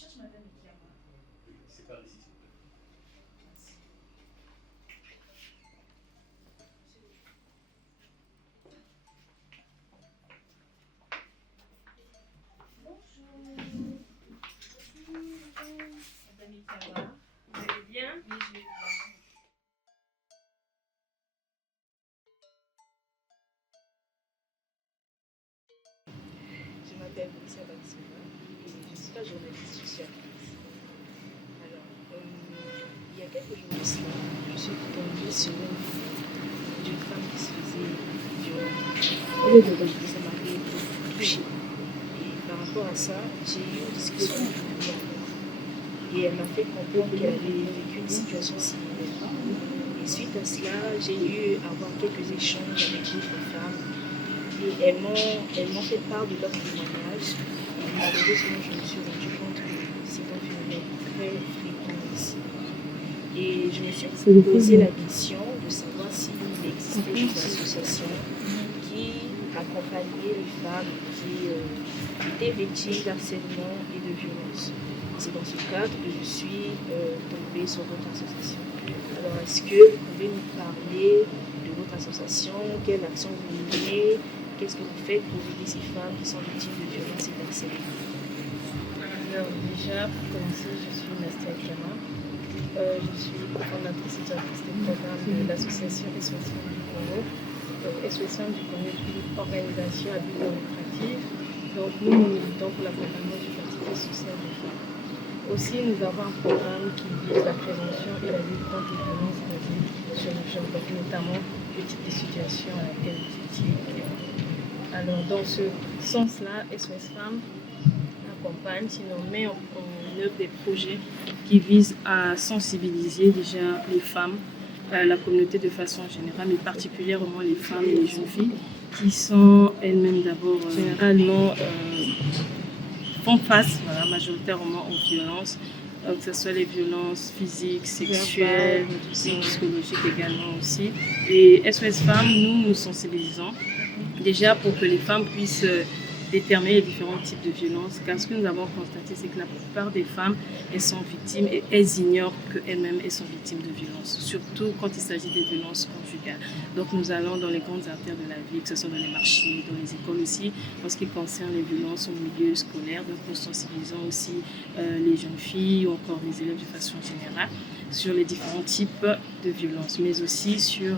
cherche Madame Ikiama. C'est par ici, s'il vous plaît. Madame Ikiama. Vous allez bien? Oui, je vais bien. Je m'appelle Lisa Batsima et je suis la journaliste chez Artis. Alors, il y a quelques jours de cela, je suis tombée sur une vidéo d'une femme qui se faisait violenter. Au lieu de rejeter, ça m'a fait toucher. Et par rapport à ça, j'ai eu une discussion avec une amie. Et elle m'a fait comprendre qu'elle avait vécu une situation similaire. Et suite à cela, j'ai eu à avoir quelques échanges avec d'autres femmes. Et elles m'ont fait part de leur témoignage. Et malheureusement, je me suis rendu compte que c'est un phénomène très fréquent ici. Et je me suis posé la question de savoir s'il existait des associations qui accompagnaient les femmes qui étaient victimes d'harcèlement et de violence. C'est dans ce cadre que je suis tombée sur votre association. Alors, est-ce que vous pouvez nous parler de votre association? Quelle action vous menez? Qu'est-ce que vous faites pour aider ces femmes qui sont victimes de violences et d'harcèlement? Alors déjà, pour commencer, je suis Nastia Kiama. Je suis cofondatrice et directrice des programmes de l'association SOS Femmes du Congo. Donc SOS Femmes du Congo est une organisation à but non lucratif. Donc nous militons pour l'accompagnement du fertilité sociale des femmes. Aussi, nous avons un programme qui vise la prévention et la lutte contre les violences basées sur le genre, donc notamment le type de situation à laquelle vous étiez. Alors, dans ce sens-là, SOS Femmes accompagne, sinon met en œuvre des projets qui visent à sensibiliser déjà les femmes, la communauté de façon générale, mais particulièrement les femmes et les jeunes filles qui sont elles-mêmes d'abord généralement font face majoritairement aux violences, que ce soit les violences physiques, sexuelles, psychologiques également aussi. Et SOS Femmes, nous sensibilisons déjà pour que les femmes puissent déterminer les différents types de violences, car ce que nous avons constaté, c'est que la plupart des femmes, elles sont victimes et elles ignorent qu'elles-mêmes elles sont victimes de violences, surtout quand il s'agit des violences conjugales. Donc nous allons dans les grandes artères de la vie, que ce soit dans les marchés, dans les écoles aussi, en ce qui concerne les violences au milieu scolaire. Donc nous sensibilisons aussi les jeunes filles ou encore les élèves de façon générale sur les différents types de violences, mais aussi sur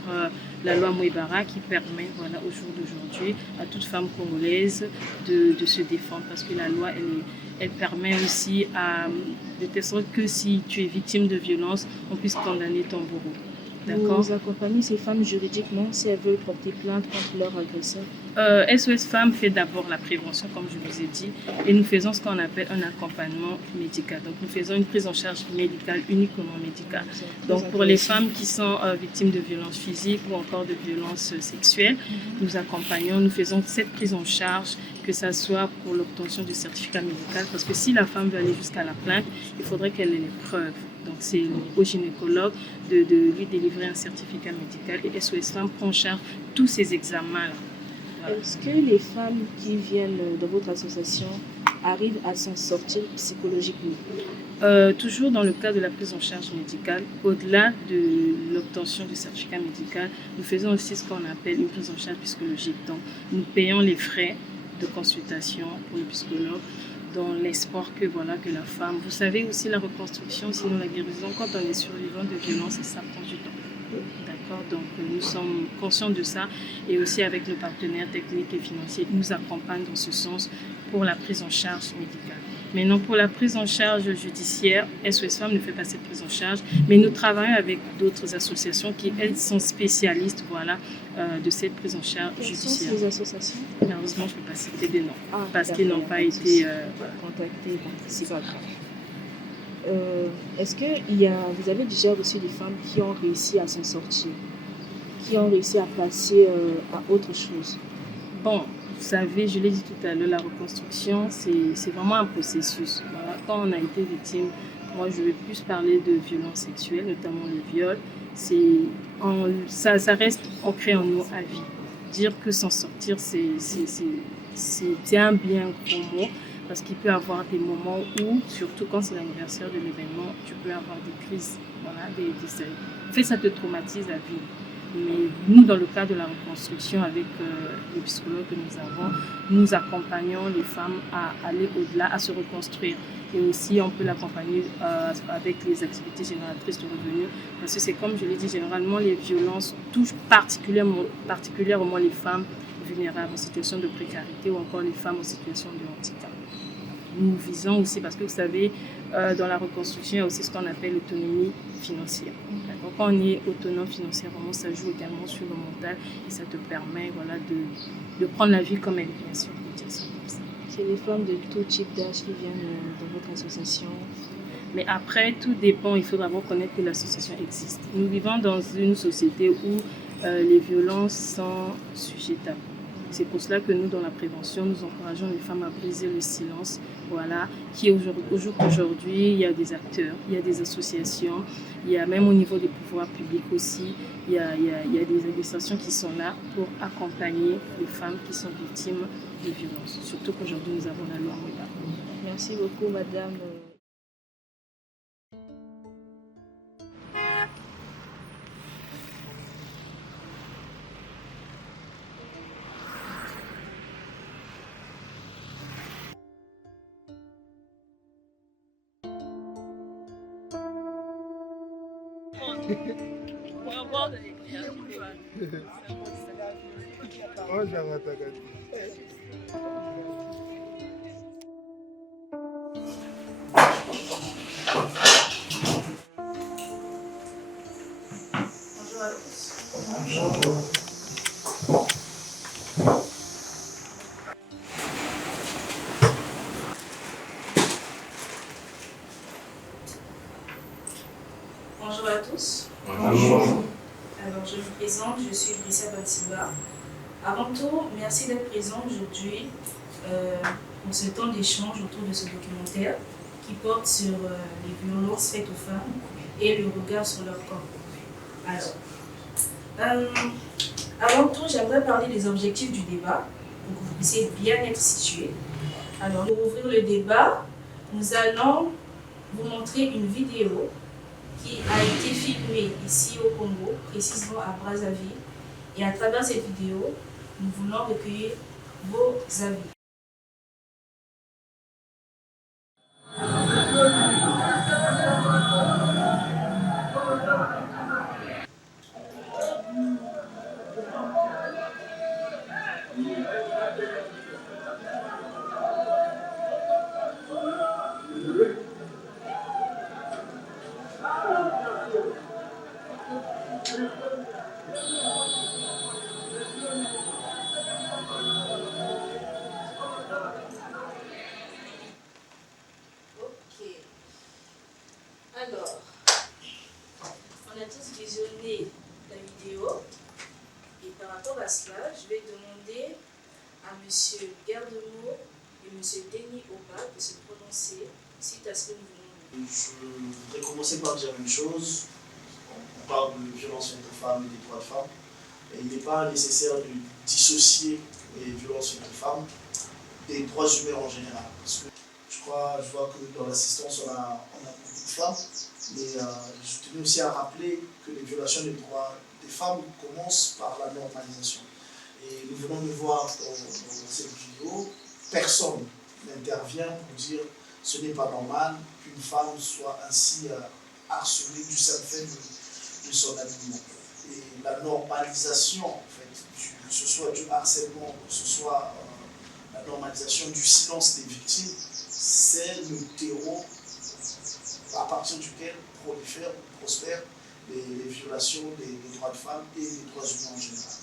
la loi Mouébara qui permet au jour d'aujourd'hui à toute femme congolaise de se défendre, parce que la loi elle permet aussi de telle sorte que si tu es victime de violence, on puisse condamner ton bourreau. D'accord. Vous accompagnez ces femmes juridiquement si elles veulent porter plainte contre leur agresseur? SOS Femmes fait d'abord la prévention, comme je vous ai dit, et nous faisons ce qu'on appelle un accompagnement médical. Donc nous faisons une prise en charge médicale, uniquement médicale. Donc pour les femmes qui sont victimes de violences physiques ou encore de violences sexuelles, nous accompagnons, nous faisons cette prise en charge, que ce soit pour l'obtention du certificat médical, parce que si la femme veut aller jusqu'à la plainte, il faudrait qu'elle ait les preuves. Donc c'est au gynécologue de lui délivrer un certificat médical, et SOS Femmes prend en charge tous ces examens-là. Voilà. Est-ce que les femmes qui viennent de votre association arrivent à s'en sortir psychologiquement? Toujours dans le cadre de la prise en charge médicale, au-delà de l'obtention du certificat médical, nous faisons aussi ce qu'on appelle une prise en charge psychologique. Donc nous payons les frais de consultation pour le psychologue, dans l'espoir que la femme... Vous savez aussi, la reconstruction, sinon la guérison, quand on est survivant de violence, ça prend du temps. D'accord. Donc nous sommes conscients de ça, et aussi avec nos partenaires techniques et financiers, ils nous accompagnent dans ce sens pour la prise en charge médicale. Maintenant, pour la prise en charge judiciaire, SOS Femmes ne fait pas cette prise en charge, mais nous travaillons avec d'autres associations qui, elles, sont spécialistes de cette prise en charge judiciaire. Quelles sont ces associations? Malheureusement, je ne peux pas citer des noms, parce qu'ils n'ont pas été contactés. C'est pas grave. Est-ce que vous avez déjà reçu des femmes qui ont réussi à s'en sortir, qui ont réussi à passer à autre chose? Bon, vous savez, je l'ai dit tout à l'heure, la reconstruction, c'est vraiment un processus. Voilà. Quand on a été victime, moi je vais plus parler de violences sexuelles, notamment le viol. Ça reste ancré en nous à vie. Dire que s'en sortir, c'est un bien gros mot, Parce qu'il peut y avoir des moments où, surtout quand c'est l'anniversaire de l'événement, tu peux avoir des crises. Voilà, en fait, ça te traumatise à vie. Mais nous, dans le cadre de la reconstruction, avec les psychologues que nous avons, nous accompagnons les femmes à aller au-delà, à se reconstruire. Et aussi, on peut l'accompagner avec les activités génératrices de revenus. Parce que c'est comme je l'ai dit, généralement, les violences touchent particulièrement les femmes vulnérables en situation de précarité ou encore les femmes en situation de handicap. Nous visons aussi, parce que vous savez, dans la reconstruction, il y a aussi ce qu'on appelle l'autonomie financière. Donc, quand on est autonome financièrement, ça joue également sur le mental et ça te permet voilà, de prendre la vie comme elle est, bien sûr. C'est les femmes de tout type d'âge qui viennent dans votre association. Mais après, tout dépend. Il faut d'abord connaître que l'association existe. Nous vivons dans une société où les violences sont sujets tabous. C'est pour cela que nous, dans la prévention, nous encourageons les femmes à briser le silence. Voilà, au jour d'aujourd'hui, il y a des acteurs, il y a des associations, il y a même au niveau des pouvoirs publics aussi, il y a des administrations qui sont là pour accompagner les femmes qui sont victimes de violences. Surtout qu'aujourd'hui, nous avons la loi MODA. Merci beaucoup, madame. Bonjour à tous. Bonjour. Alors, je me présente, je suis Bricia Batsiba. Avant tout, merci d'être présent aujourd'hui pour ce temps d'échange autour de ce documentaire qui porte sur les violences faites aux femmes et le regard sur leur corps. Alors, avant tout, j'aimerais parler des objectifs du débat pour que vous puissiez bien être situés. Alors, pour ouvrir le débat, nous allons vous montrer une vidéo qui a été filmée ici au Congo, précisément à Brazzaville. Et à travers cette vidéo, nous voulons recueillir vos avis. Alors, on a tous visionné la vidéo et par rapport à cela, je vais demander à M. Gardemont et M. Denis Oba de se prononcer suite à ce que nous venons de dire. Je voudrais commencer par dire une chose. On parle de violence faites aux femmes et des droits de femmes. Et il n'est pas nécessaire de dissocier les violences faites aux femmes des droits humains en général. Parce que je vois que dans l'assistance, on a beaucoup de femmes. Mais je tenais aussi à rappeler que les violations des droits des femmes commencent par la normalisation. Et nous venons de voir dans cette vidéo, personne n'intervient pour dire ce n'est pas normal qu'une femme soit ainsi harcelée du seul fait de son habillement. Et la normalisation, en fait, que ce soit du harcèlement, que ce soit la normalisation du silence des victimes, c'est le terreau à partir duquel prolifèrent ou prospèrent les violations des droits de femmes et des droits humains en général.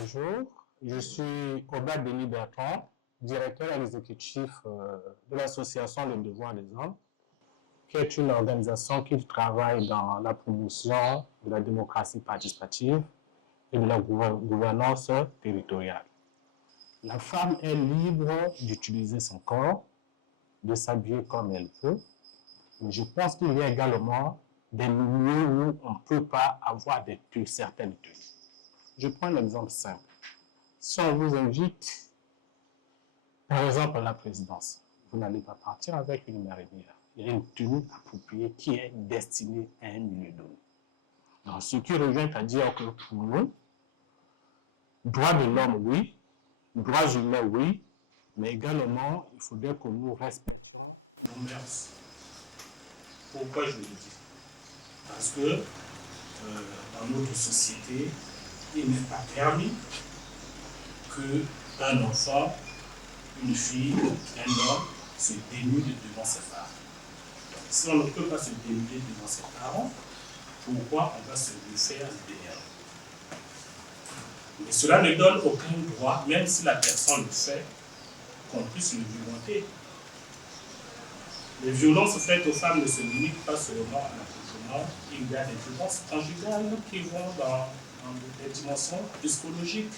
Bonjour, je suis Oba Denis Bertrand, directeur exécutif de l'association Le Devoir des Hommes, qui est une organisation qui travaille dans la promotion de la démocratie participative et de la gouvernance territoriale. La femme est libre d'utiliser son corps, de s'habiller comme elle veut, mais je pense qu'il y a également des milieux où on ne peut pas avoir certaines tenues. Je prends un exemple simple. Si on vous invite Par exemple, à la présidence, vous n'allez pas partir avec une marinière. Il y a une tenue appropriée qui est destinée à un milieu donné. Donc, ce qui revient à dire que pour nous, droits de l'homme, oui, droits humains, oui, mais également, il faudrait que nous respections nos mœurs. Pourquoi je le dis? Parce que dans notre société, il n'est pas permis qu'un enfant, une fille, un homme se dénude devant ses parents. Donc, si on ne peut pas se dénuder devant ses parents, pourquoi on va se le faire derrière? Mais cela ne donne aucun droit, même si la personne le fait, qu'on puisse le violenter. Les violences faites aux femmes ne se limitent pas seulement à l'accouchement. Il y a des violences conjugales qui vont dans des dimensions psychologiques,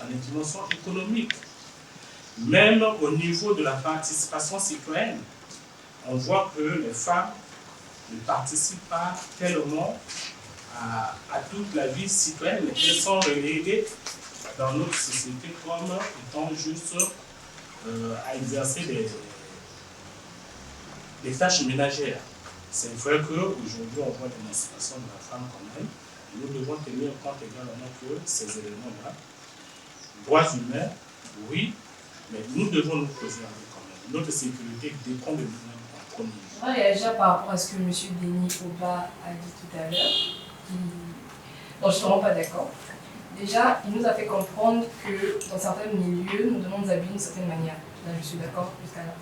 dans des dimensions économiques. Même au niveau de la participation citoyenne, on voit que les femmes ne participent pas tellement à toute la vie citoyenne. Elles sont reléguées dans notre société comme étant juste à exercer des tâches ménagères. C'est vrai qu'aujourd'hui, on voit l'émancipation de la femme quand même. Nous devons tenir compte également que ces éléments-là, droits humains, oui, mais nous devons nous préserver quand même. Notre sécurité dépend de nous-mêmes en premier lieu. Je voudrais réagir par rapport à ce que M. Denis Oba a dit tout à l'heure. Donc, je ne suis vraiment pas d'accord. Déjà, il nous a fait comprendre que dans certains milieux, nous devons nous habiller d'une certaine manière. Là, je suis d'accord jusqu'à là.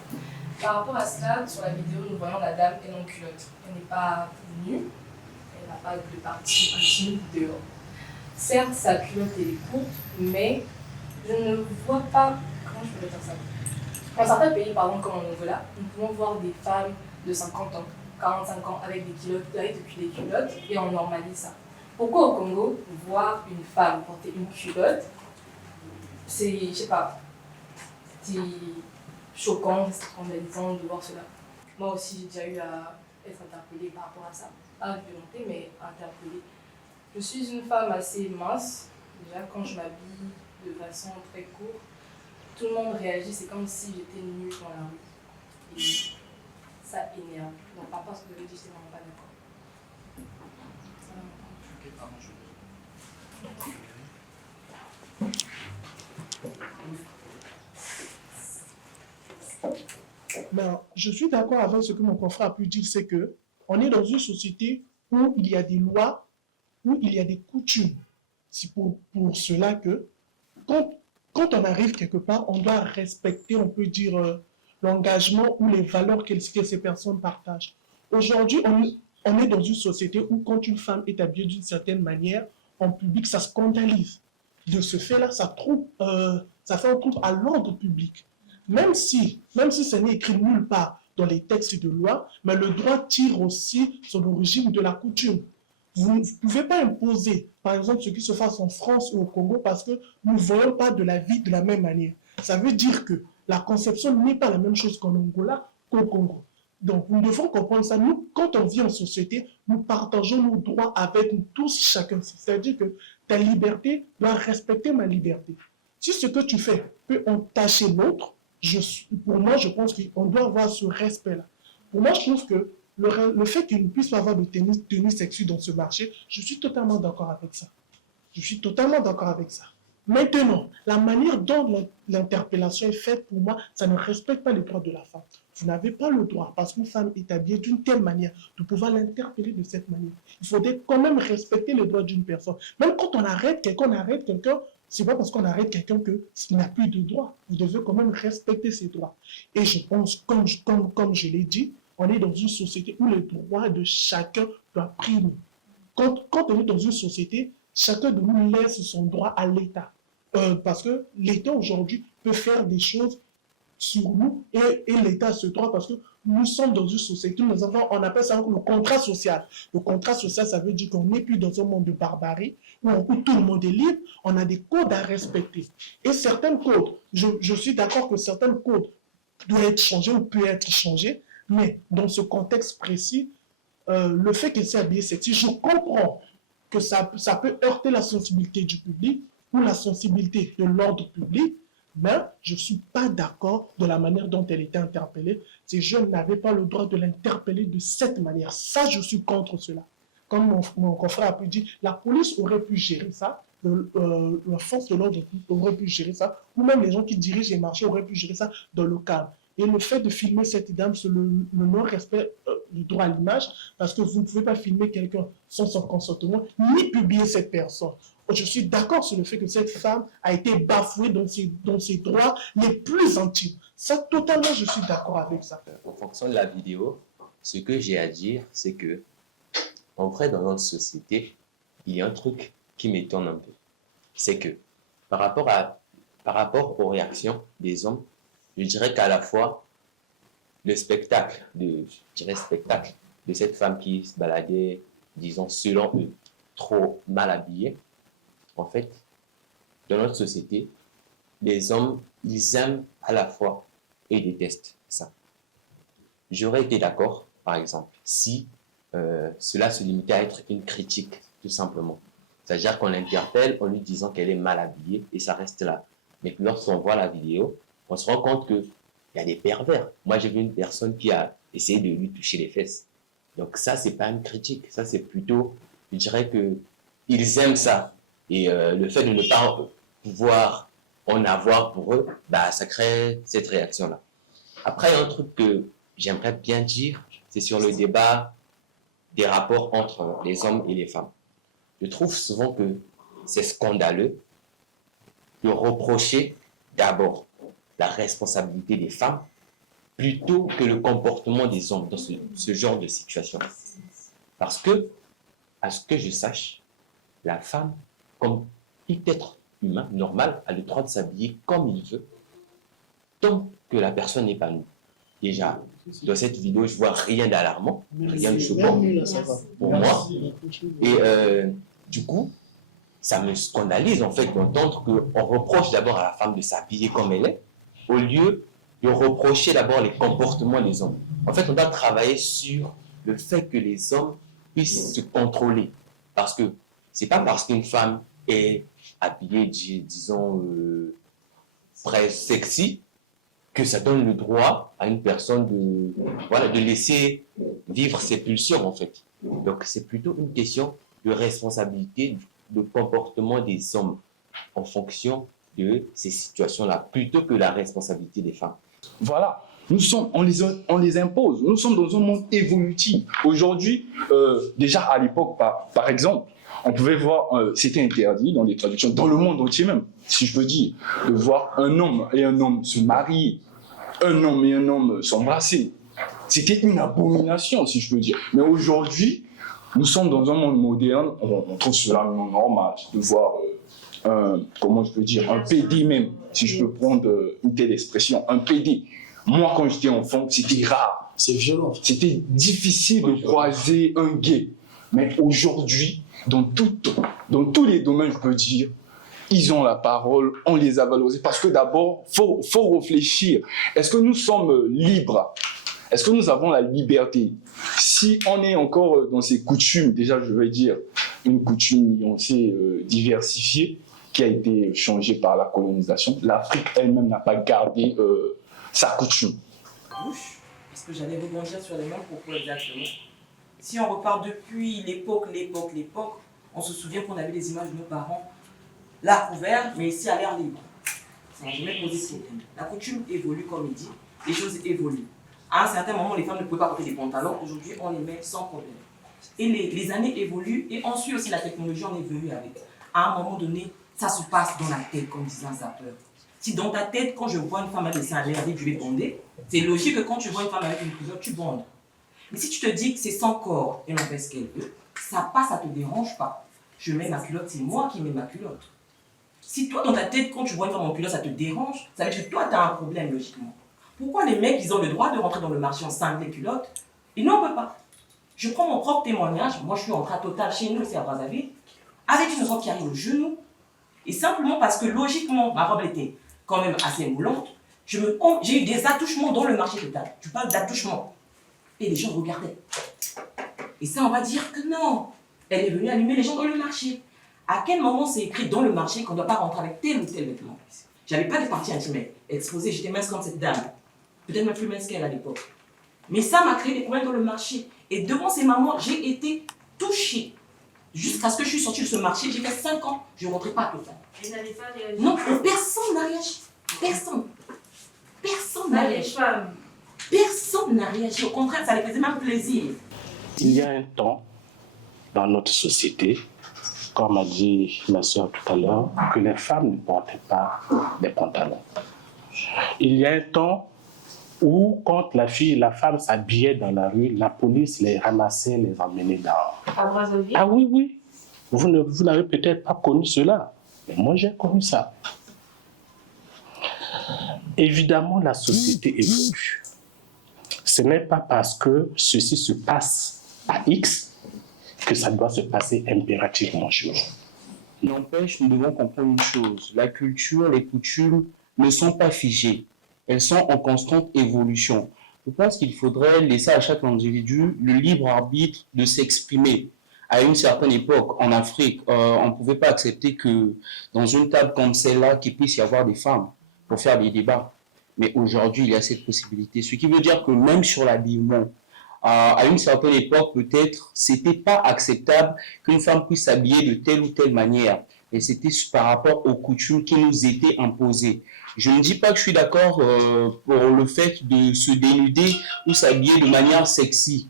Par rapport à cela, sur la vidéo, nous voyons la dame, elle est en culotte. Elle n'est pas nue, elle n'a pas de partie intime dehors. Certes, sa culotte elle est courte, mais je ne vois pas. Comment je peux dire ça? Dans certains pays, par exemple, comme en Angola, nous pouvons voir des femmes de 50 ans, 45 ans avec des culottes, depuis des culottes, et on normalise ça. Pourquoi au Congo, voir une femme porter une culotte, c'est, je sais pas, c'est choquant, c'est scandalisant de voir cela. Moi aussi, j'ai déjà eu à être interpellée par rapport à ça. Pas violentée, mais interpellée. Je suis une femme assez mince. Déjà, quand je m'habille de façon très courte, tout le monde réagit, c'est comme si j'étais nue dans la rue. Et ça énerve. Donc, par rapport à ce que vous avez dit, je n'étais vraiment pas d'accord. Ben, je suis d'accord avec ce que mon confrère a pu dire, c'est que on est dans une société où il y a des lois, où il y a des coutumes. C'est pour cela que quand on arrive quelque part, on doit respecter, on peut dire, l'engagement ou les valeurs que ces personnes partagent. Aujourd'hui, on est dans une société où quand une femme est habillée d'une certaine manière, en public, ça scandalise. De ce fait-là, ça fait un trouble à l'ordre public. Même si ce n'est écrit nulle part dans les textes de loi, mais le droit tire aussi son origine de la coutume. Vous ne pouvez pas imposer, par exemple, ce qui se passe en France ou au Congo parce que nous ne voyons pas de la vie de la même manière. Ça veut dire que la conception n'est pas la même chose qu'en Angola qu'au Congo. Donc, nous devons comprendre ça. Nous, quand on vit en société, nous partageons nos droits avec nous tous, chacun. C'est-à-dire que ta liberté doit respecter ma liberté. Si ce que tu fais peut entacher l'autre, pour moi, je pense qu'on doit avoir ce respect-là. Pour moi, je trouve que le fait qu'il ne puisse pas avoir de tenue sexuelle dans ce marché, je suis totalement d'accord avec ça. Je suis totalement d'accord avec ça. Maintenant, la manière dont l'interpellation est faite, pour moi, ça ne respecte pas les droits de la femme. Vous n'avez pas le droit, parce qu'une femme est habillée d'une telle manière, de pouvoir l'interpeller de cette manière. Il faudrait quand même respecter les droits d'une personne. Même quand on arrête quelqu'un, c'est pas parce qu'on arrête quelqu'un qu'il n'a plus de droits. Vous devez quand même respecter ses droits. Et je pense, comme je l'ai dit, on est dans une société où les droits de chacun doivent primer. Quand on est dans une société, chacun de nous laisse son droit à l'État. Parce que l'État aujourd'hui peut faire des choses sur nous et l'État a ce droit parce que nous sommes dans une société, on appelle ça le contrat social. Le contrat social, ça veut dire qu'on n'est plus dans un monde de barbarie où tout le monde est libre, on a des codes à respecter. Et certains codes, je suis d'accord que certains codes doivent être changés ou peuvent être changés, mais dans ce contexte précis, le fait qu'elle s'est habillée sexy, je comprends que ça peut heurter la sensibilité du public ou la sensibilité de l'ordre public, Mais je ne suis pas d'accord de la manière dont elle était interpellée. Ces jeunes n'avaient pas le droit de l'interpeller de cette manière. Ça, je suis contre cela. Comme mon confrère a pu dire, la police aurait pu gérer ça, la force de l'ordre aurait pu gérer ça, ou même les gens qui dirigent les marchés auraient pu gérer ça dans le calme. Et le fait de filmer cette dame, c'est le non-respect du droit à l'image, parce que vous ne pouvez pas filmer quelqu'un sans son consentement, ni publier cette personne. Je suis d'accord sur le fait que cette femme a été bafouée dans ses droits les plus intimes. Ça, totalement, je suis d'accord avec ça. En fonction de la vidéo, ce que j'ai à dire, c'est que, en vrai, dans notre société, il y a un truc qui m'étonne un peu. C'est que, par rapport aux réactions des hommes, je dirais qu'à la fois, le spectacle de cette femme qui se baladait, disons, selon eux, trop mal habillée, en fait, dans notre société, les hommes, ils aiment à la fois et détestent ça. J'aurais été d'accord, par exemple, si cela se limitait à être une critique, tout simplement. C'est-à-dire qu'on l'interpelle en lui disant qu'elle est mal habillée et ça reste là. Mais lorsqu'on voit la vidéo, on se rend compte qu'il y a des pervers. Moi, j'ai vu une personne qui a essayé de lui toucher les fesses. Donc ça, c'est pas une critique. Ça, c'est plutôt, je dirais qu'ils aiment ça. Et le fait de ne pas pouvoir en avoir pour eux, bah, ça crée cette réaction-là. Après, il y a un truc que j'aimerais bien dire, c'est sur le débat des rapports entre les hommes et les femmes. Je trouve souvent que c'est scandaleux de reprocher d'abord la responsabilité des femmes plutôt que le comportement des hommes dans ce genre de situation. Parce que, à ce que je sache, la femme, comme tout être humain normal, a le droit de s'habiller comme il veut, tant que la personne n'est pas nue. Déjà, dans cette vidéo, je vois rien d'alarmant, rien de choquant pour moi. Et du coup, ça me scandalise en fait d'entendre qu'on reproche d'abord à la femme de s'habiller comme elle est, au lieu de reprocher d'abord les comportements des hommes. En fait, on doit travailler sur le fait que les hommes puissent se contrôler. Parce que c'est pas parce qu'une femme est habillée, disons, très sexy, que ça donne le droit à une personne de laisser vivre ses pulsions, en fait. Donc, c'est plutôt une question de responsabilité, de comportement des hommes en fonction de ces situations-là, plutôt que la responsabilité des femmes. Voilà, on les impose. Nous sommes dans un monde évolutif. Aujourd'hui, déjà à l'époque, par exemple, on pouvait voir, c'était interdit dans les traductions, dans le monde entier même, si je peux dire, de voir un homme et un homme se marier, un homme et un homme s'embrasser. C'était une abomination, si je peux dire. Mais aujourd'hui, nous sommes dans un monde moderne, on trouve cela normal de voir, comment je peux dire, un PD même, si je peux prendre une telle expression, un PD. Moi, quand j'étais enfant, c'était rare. C'est violent. C'était difficile de croiser un gay. Mais aujourd'hui, dans tous les domaines, je peux dire, ils ont la parole, on les a valorisés. Parce que d'abord, faut réfléchir. Est-ce que nous sommes libres? Est-ce que nous avons la liberté? Si on est encore dans ces coutumes, déjà je vais dire, une coutume nuancée, diversifiée, qui a été changée par la colonisation, l'Afrique elle-même n'a pas gardé sa coutume. Parce que j'allais rebondir sur les mêmes propos exactement. Si on repart depuis l'époque, on se souvient qu'on avait des images de nos parents, là couvert, mais ici à l'air libre. Ça n'a jamais posé de problème. La coutume évolue, comme il dit, les choses évoluent. À un certain moment, les femmes ne pouvaient pas porter des pantalons. Aujourd'hui, on les met sans problème. Et les années évoluent et ensuite aussi la technologie en est venue avec. À un moment donné, ça se passe dans la tête, comme disait un zappeur. Si dans ta tête, quand je vois une femme avec un l'air libre, je vais bonder, c'est logique que quand tu vois une femme avec une culotte, tu bondes. Mais si tu te dis que c'est sans corps et on fait ce qu'elle veut, ça passe, ça ne te dérange pas. Je mets ma culotte, c'est moi qui mets ma culotte. Si toi, dans ta tête, quand tu vois une femme en culotte, ça te dérange, ça veut dire que toi, tu as un problème, logiquement. Pourquoi les mecs, ils ont le droit de rentrer dans le marché en cinglé culotte et nous, on ne peut pas. Je prends mon propre témoignage. Moi, je suis en train total chez nous, c'est à Brazzaville, avec une robe qui arrive au genou. Et simplement parce que, logiquement, ma robe était quand même assez moulante, j'ai eu des attouchements dans le marché total. Tu parles d'attouchements. Et les gens regardaient. Et ça, on va dire que non. Elle est venue allumer les gens dans le marché. À quel moment c'est écrit dans le marché qu'on ne doit pas rentrer avec tel ou tel vêtement? J'avais pas de partie intime exposée, j'étais mince comme cette dame. Peut-être même plus mince qu'elle à l'époque. Mais ça m'a créé des problèmes dans le marché. Et devant ces mamans, j'ai été touchée. Jusqu'à ce que je suis sortie de ce marché, j'ai fait 5 ans, je ne rentrais pas à Total. Et n'allez pas réagir. Non, personne n'a réagi. Personne. Personne n'a Là, les réagi. femmes. Personne n'a réagi. Au contraire, ça les faisait même plaisir. Il y a un temps, dans notre société, comme a dit ma soeur tout à l'heure, que les femmes ne portaient pas des pantalons. Il y a un temps où, quand la fille et la femme s'habillaient dans la rue, la police les ramassait, les emmenait dehors. À Brazzaville. Ah oui, oui. Vous n'avez peut-être pas connu cela, mais moi j'ai connu ça. Évidemment, la société évolue. Ce n'est pas parce que ceci se passe à X que ça doit se passer impérativement chez nous. N'empêche, nous devons comprendre une chose. La culture, les coutumes ne sont pas figées. Elles sont en constante évolution. Je pense qu'il faudrait laisser à chaque individu le libre arbitre de s'exprimer. À une certaine époque, en Afrique, on ne pouvait pas accepter que dans une table comme celle-là, qu'il puisse y avoir des femmes pour faire des débats. Mais aujourd'hui, il y a cette possibilité. Ce qui veut dire que même sur l'habillement, à une certaine époque, peut-être, c'était pas acceptable qu'une femme puisse s'habiller de telle ou telle manière. Et c'était par rapport aux coutumes qui nous étaient imposées. Je ne dis pas que je suis d'accord pour le fait de se dénuder ou s'habiller de manière sexy.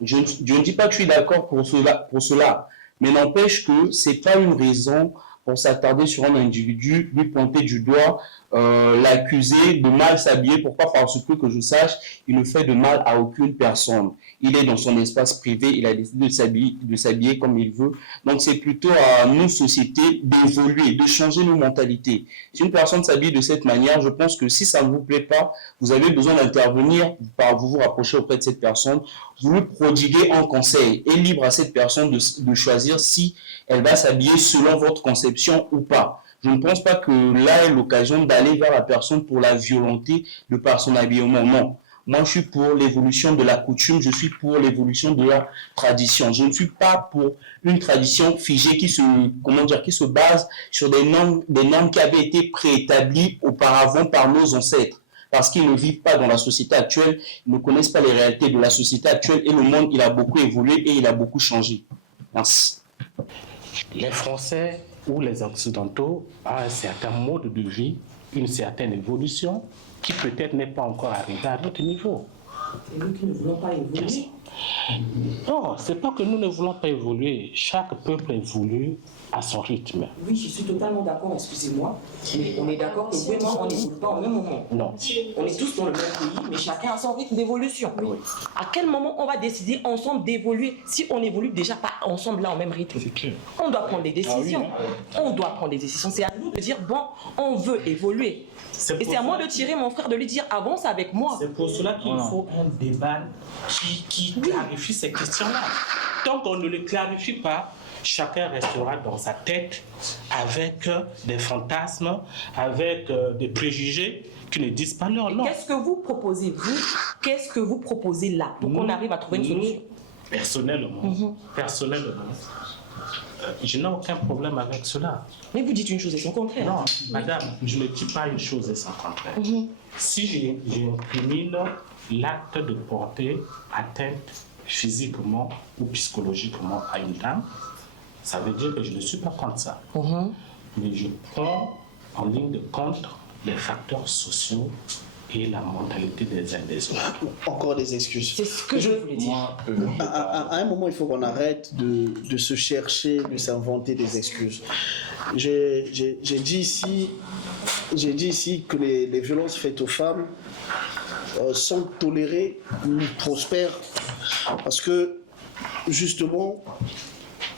Je ne dis pas que je suis d'accord pour cela. Mais n'empêche que ce n'est pas une raison pour s'attarder sur un individu, lui pointer du doigt, l'accuser de mal s'habiller. Pourquoi? Parce que je sache, il ne fait de mal à aucune personne. Il est dans son espace privé, il a décidé de s'habiller comme il veut. Donc c'est plutôt à nous, société, d'évoluer, de changer nos mentalités. Si une personne s'habille de cette manière, je pense que si ça ne vous plaît pas, vous avez besoin d'intervenir, vous vous rapprocher auprès de cette personne, vous lui prodiguez un conseil et libre à cette personne de choisir si elle va s'habiller selon votre conception ou pas. Je ne pense pas que là est l'occasion d'aller vers la personne pour la violenter de par son habillement. Non. Moi, je suis pour l'évolution de la coutume, je suis pour l'évolution de la tradition. Je ne suis pas pour une tradition figée qui se base sur des normes qui avaient été préétablies auparavant par nos ancêtres. Parce qu'ils ne vivent pas dans la société actuelle, ils ne connaissent pas les réalités de la société actuelle et le monde, il a beaucoup évolué et il a beaucoup changé. Merci. Les Français ou les Occidentaux ont un certain mode de vie, une certaine évolution qui peut-être n'est pas encore arrivée à notre niveau. C'est nous qui ne voulons pas évoluer. Non, ce n'est pas que nous ne voulons pas évoluer. Chaque peuple évolue à son rythme. Oui, je suis totalement d'accord, excusez-moi. Mais on est d'accord que vraiment, on n'évolue pas au même moment. Non. On est tous dans le même pays, mais chacun a son rythme d'évolution. Oui. À quel moment on va décider ensemble d'évoluer si on n'évolue déjà pas ensemble là au même rythme? On doit prendre des décisions. On doit prendre des décisions. C'est à nous de dire, bon, on veut évoluer. Et c'est à moi de tirer mon frère, de lui dire, avance avec moi. C'est pour cela qu'il faut un débat qui clarifie ces questions-là. Tant qu'on ne le clarifie pas, chacun restera dans sa tête avec des fantasmes, avec des préjugés qui ne disent pas leur nom. Qu'est-ce que vous proposez, vous? Qu'est-ce que vous proposez là pour qu'on arrive à trouver une solution? Personnellement, je n'ai aucun problème avec cela. Mais vous dites une chose et son contraire. Non, madame, je ne dis pas une chose et son contraire. Si j'incrimine l'acte de porter atteinte physiquement ou psychologiquement à une dame, ça veut dire que je ne suis pas contre ça. Mais je prends en ligne de compte les facteurs sociaux et la mentalité des uns des autres. Encore des excuses. C'est ce que je voulais dire. À un moment, il faut qu'on arrête de se chercher, de s'inventer des excuses. J'ai dit ici que les violences faites aux femmes sont tolérées ou prospèrent parce que, justement,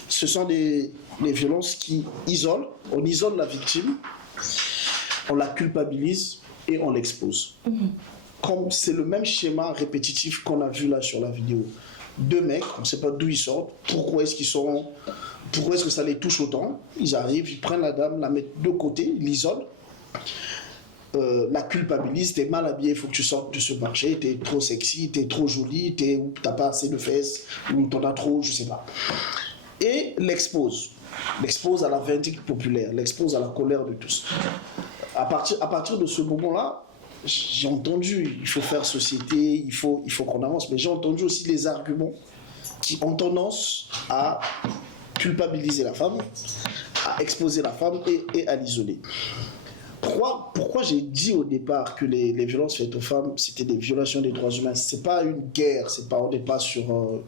ce sont des violences qui isolent. On isole la victime, on la culpabilise et on l'expose. Comme c'est le même schéma répétitif qu'on a vu là sur la vidéo. Deux mecs, on ne sait pas d'où ils sortent, pourquoi est-ce que ça les touche autant. Ils arrivent, ils prennent la dame, la mettent de côté, ils l'isolent, la culpabilisent, t'es mal habillé, il faut que tu sortes de ce marché, t'es trop sexy, t'es trop jolie, t'as pas assez de fesses, ou t'en as trop, je sais pas. Et l'expose. l'expose à la vindicte populaire, l'expose à la colère de tous. À partir de ce moment-là, j'ai entendu, il faut faire société, il faut qu'on avance, mais j'ai entendu aussi les arguments qui ont tendance à culpabiliser la femme, à exposer la femme et à l'isoler. Pourquoi j'ai dit au départ que les violences faites aux femmes, c'était des violations des droits humains? C'est pas une guerre, on n'est pas sur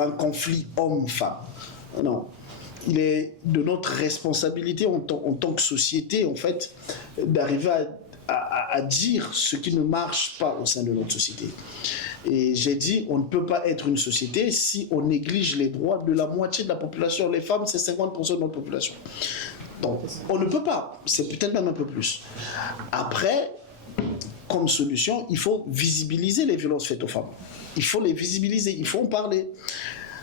un conflit homme-femme. Non. Il est de notre responsabilité en tant que société, en fait, d'arriver à dire ce qui ne marche pas au sein de notre société. Et j'ai dit, on ne peut pas être une société si on néglige les droits de la moitié de la population. Les femmes, c'est 50% de notre population. Donc, on ne peut pas. C'est peut-être même un peu plus. Après, comme solution, il faut visibiliser les violences faites aux femmes. Il faut les visibiliser, il faut en parler.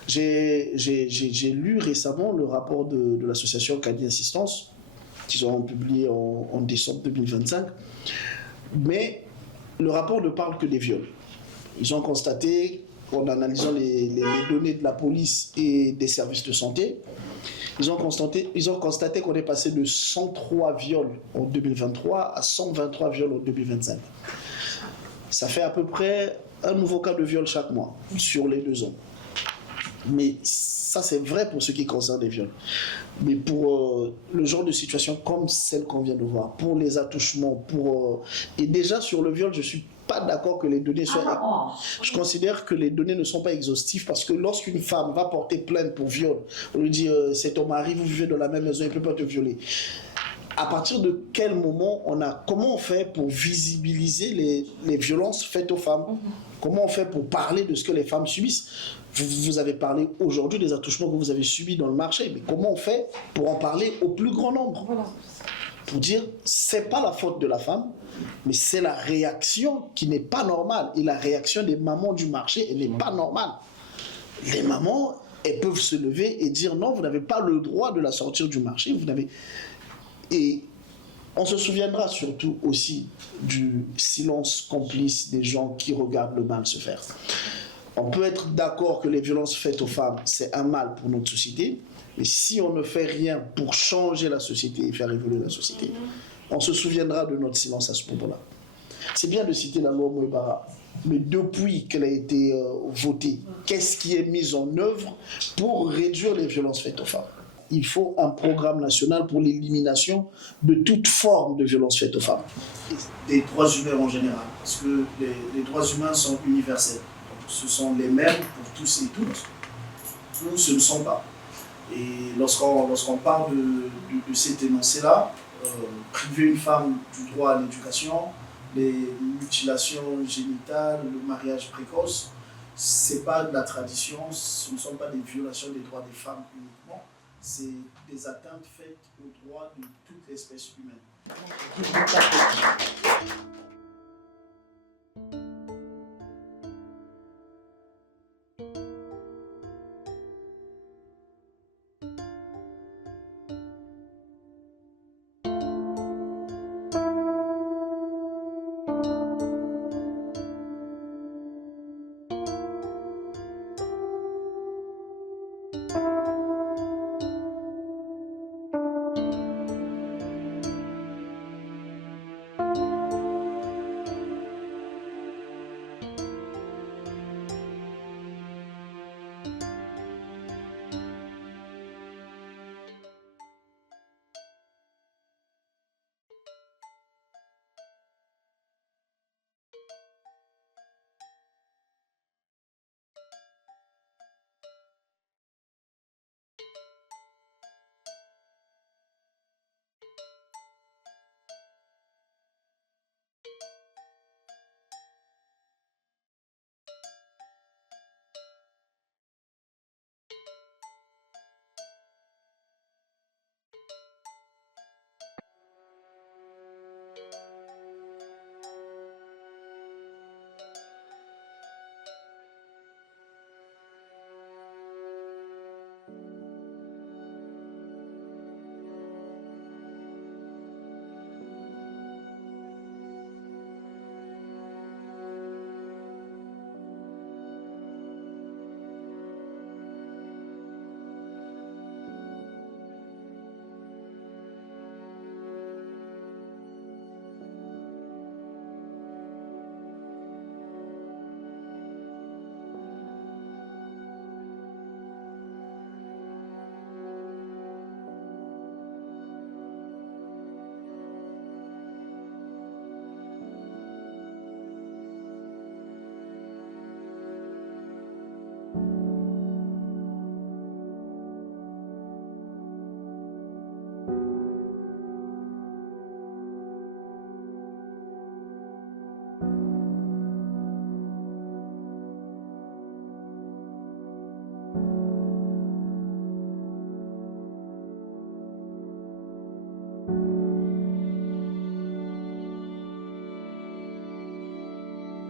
J'ai lu récemment le rapport de l'association Cadi Assistance, qu'ils ont publié en décembre 2025. Mais le rapport ne parle que des viols. Ils ont constaté, en analysant les données de la police et des services de santé, ils ont constaté qu'on est passé de 103 viols en 2023 à 123 viols en 2025. Ça fait à peu près un nouveau cas de viol chaque mois sur les 2 ans. Mais ça, c'est vrai pour ce qui concerne les viols. Mais pour le genre de situation comme celle qu'on vient de voir, pour les attouchements, et déjà sur le viol, je ne suis pas d'accord que les données soient... Je considère que les données ne sont pas exhaustives parce que lorsqu'une femme va porter plainte pour viol, on lui dit c'est ton mari, vous vivez dans la même maison, il ne peut pas te violer. À partir de quel moment comment on fait pour visibiliser les violences faites aux femmes? Comment on fait pour parler de ce que les femmes subissent? Vous avez parlé aujourd'hui des attouchements que vous avez subis dans le marché, mais comment on fait pour en parler au plus grand nombre? Pour dire, c'est pas la faute de la femme, mais c'est la réaction qui n'est pas normale. Et la réaction des mamans du marché, elle n'est pas normale. Les mamans, elles peuvent se lever et dire non, vous n'avez pas le droit de la sortir du marché. Et on se souviendra surtout aussi du silence complice des gens qui regardent le mal se faire. On peut être d'accord que les violences faites aux femmes, c'est un mal pour notre société, mais si on ne fait rien pour changer la société et faire évoluer la société, on se souviendra de notre silence à ce moment-là. C'est bien de citer la loi Mouebara, mais depuis qu'elle a été votée, qu'est-ce qui est mis en œuvre pour réduire les violences faites aux femmes? Il faut un programme national pour l'élimination de toute forme de violence faite aux femmes. Des droits humains en général, parce que les droits humains sont universels. Ce sont les mêmes pour tous et toutes, ou ce ne sont pas. Et lorsqu'on parle de cet énoncé-là, priver une femme du droit à l'éducation, les mutilations génitales, le mariage précoce, ce n'est pas de la tradition, ce ne sont pas des violations des droits des femmes uniquement, c'est des atteintes faites aux droits de toute l'espèce humaine.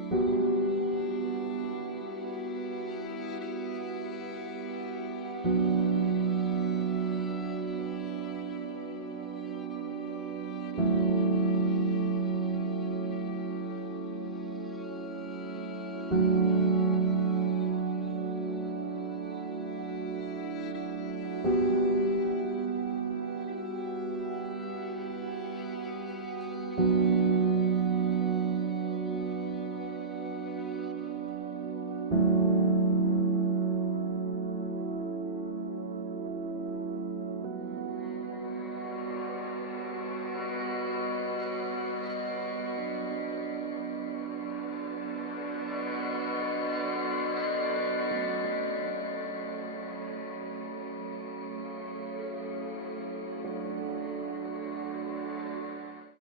Thank you.